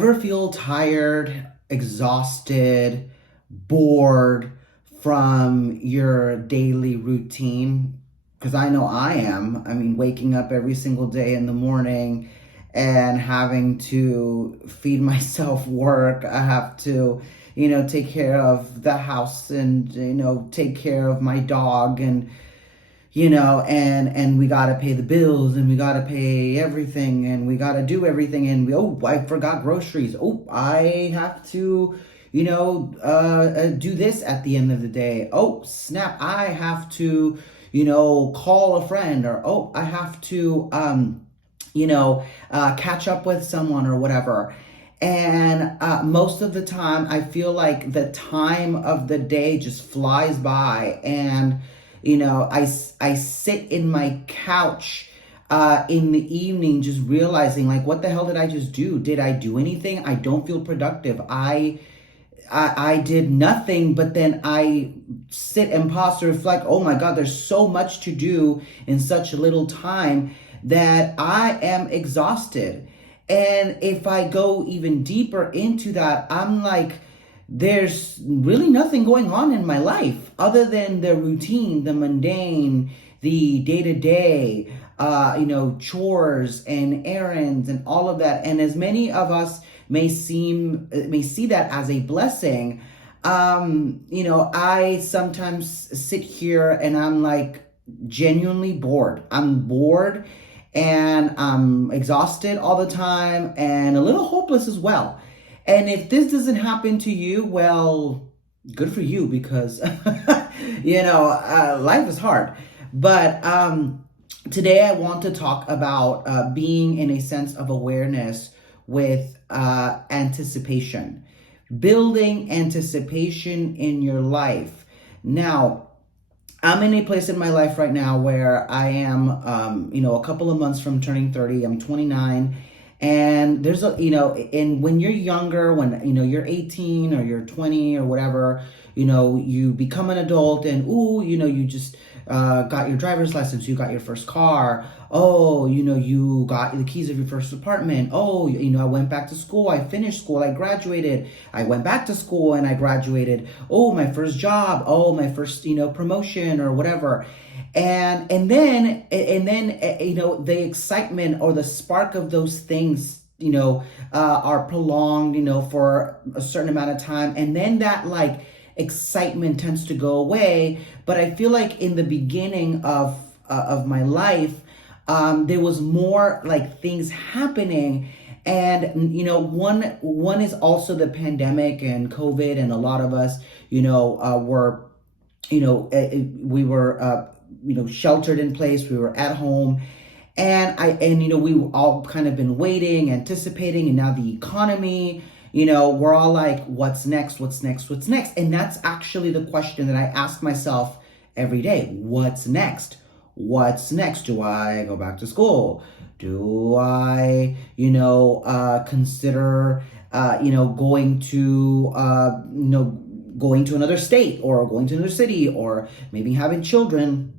ever feel tired, exhausted, bored from your daily routine? Because I know I am. I mean, waking up every single day in the morning and having to feed myself work. I have to, take care of the house and, take care of my dog and and we got to pay the bills and we got to pay everything and we got to do everything and I forgot groceries. I have to do this at the end of the day. Oh snap, I have to call a friend, or I have to catch up with someone or whatever. And most of the time I feel like the time of the day just flies by, and I sit in my couch in the evening just realizing, like, what the hell did I just do? Did I do anything? I don't feel productive. I did nothing. But then I sit and pause to reflect, oh my God, there's so much to do in such little time that I am exhausted. And if I go even deeper into that, I'm like, there's really nothing going on in my life other than the routine, the mundane, the day-to-day, chores and errands and all of that. And as many of us may see that as a blessing, I sometimes sit here and I'm like genuinely bored. I'm bored and I'm exhausted all the time and a little hopeless as well. And if this doesn't happen to you, well, good for you, because, life is hard. But today I want to talk about being in a sense of awareness with anticipation, building anticipation in your life. Now, I'm in a place in my life right now where I am, a couple of months from turning 30. I'm 29. And there's and when you're younger, when, you're 18 or you're 20 or whatever, you become an adult and, you just got your driver's license, you got your first car. Oh, you got the keys of your first apartment. Oh, I went back to school. I finished school. I graduated. I went back to school and I graduated. Oh, my first job. Oh, my first, promotion or whatever. And then the excitement or the spark of those things are prolonged for a certain amount of time, and then that like excitement tends to go away. But I feel like in the beginning of my life, there was more like things happening. And one is also the pandemic and COVID, and a lot of us were we were sheltered in place. We were at home, and we all kind of been waiting, anticipating, and now the economy, we're all like, what's next? What's next? What's next? And that's actually the question that I ask myself every day. What's next? What's next? Do I go back to school? Do I, consider, going to another state or going to another city, or maybe having children,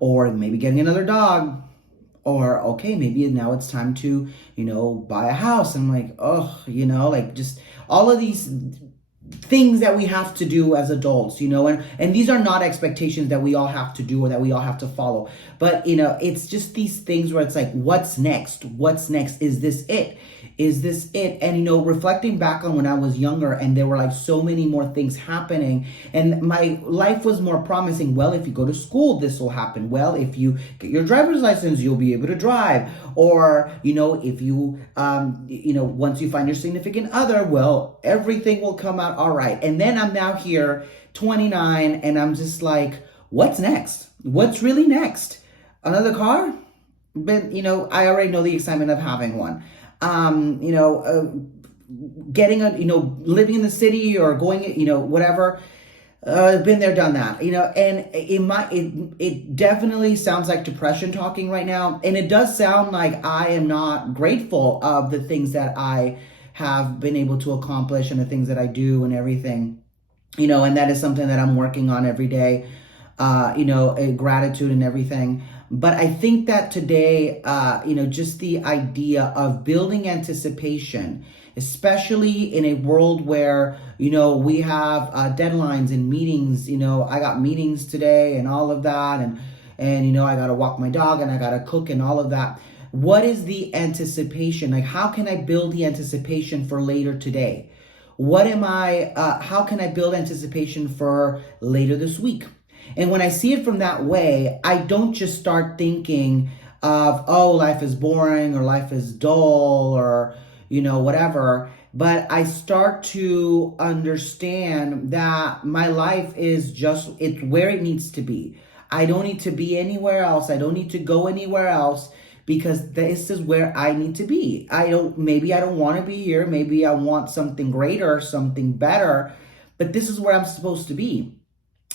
or maybe getting another dog, or okay, maybe now it's time to, buy a house. I'm like, like just all of these things that we have to do as adults, and these are not expectations that we all have to do or that we all have to follow. But, it's just these things where it's like, what's next? What's next? Is this it? Is this it? And, reflecting back on when I was younger and there were like so many more things happening and my life was more promising. Well, if you go to school, this will happen. Well, if you get your driver's license, you'll be able to drive. Or, if you, once you find your significant other, well, everything will come out all right. And then I'm now here, 29, and I'm just like, what's next? What's really next? Another car? But, I already know the excitement of having one. Getting living in the city or going, whatever. Been there, done that, and it definitely sounds like depression talking right now. And it does sound like I am not grateful of the things that I have been able to accomplish and the things that I do and everything, and that is something that I'm working on every day, gratitude and everything. But I think that today, just the idea of building anticipation, especially in a world where, we have deadlines and meetings. I got meetings today and all of that. And I got to walk my dog and I got to cook and all of that. What is the anticipation? Like, how can I build the anticipation for later today? How can I build anticipation for later this week? And when I see it from that way, I don't just start thinking of, oh, life is boring or life is dull or, whatever. But I start to understand that my life it's where it needs to be. I don't need to be anywhere else. I don't need to go anywhere else because this is where I need to be. Maybe I don't want to be here. Maybe I want something greater, something better, but this is where I'm supposed to be.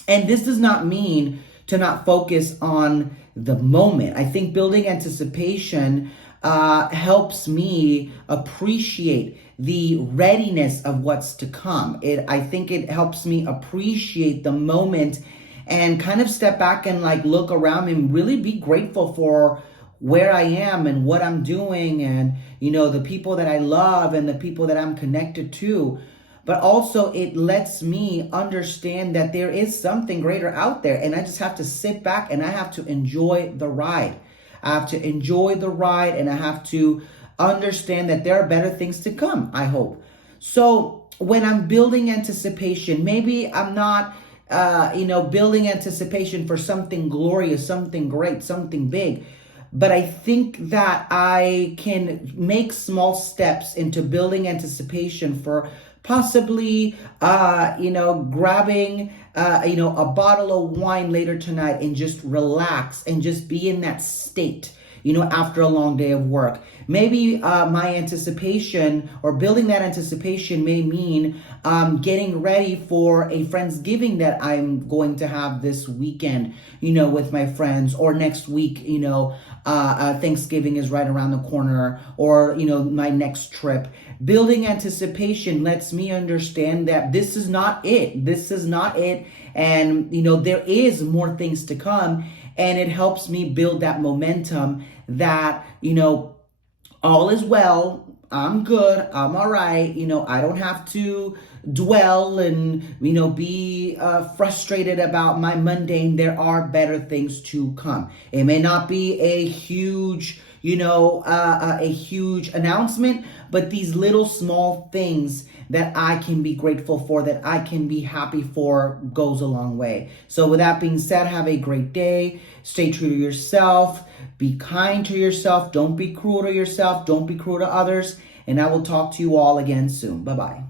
And this does not mean to not focus on the moment. I think building anticipation helps me appreciate the readiness of what's to come. I think it helps me appreciate the moment and kind of step back and look around me and really be grateful for where I am and what I'm doing and, the people that I love and the people that I'm connected to. But also it lets me understand that there is something greater out there. And I just have to sit back and I have to enjoy the ride. I have to enjoy the ride and I have to understand that there are better things to come, I hope. So when I'm building anticipation, maybe I'm not, building anticipation for something glorious, something great, something big. But I think that I can make small steps into building anticipation for possibly, grabbing, a bottle of wine later tonight and just relax and just be in that state, after a long day of work. Maybe my anticipation or building that anticipation may mean getting ready for a Friendsgiving that I'm going to have this weekend, with my friends, or next week, Thanksgiving is right around the corner, or, my next trip. Building anticipation lets me understand that this is not it. This is not it. And, there is more things to come. And it helps me build that momentum that, all is well. I'm good. I'm all right. I don't have to dwell and, be frustrated about my mundane. There are better things to come. It may not be a huge, a huge announcement, but these little small things that I can be grateful for, that I can be happy for, goes a long way. So with that being said, have a great day. Stay true to yourself. Be kind to yourself. Don't be cruel to yourself. Don't be cruel to others. And I will talk to you all again soon. Bye-bye.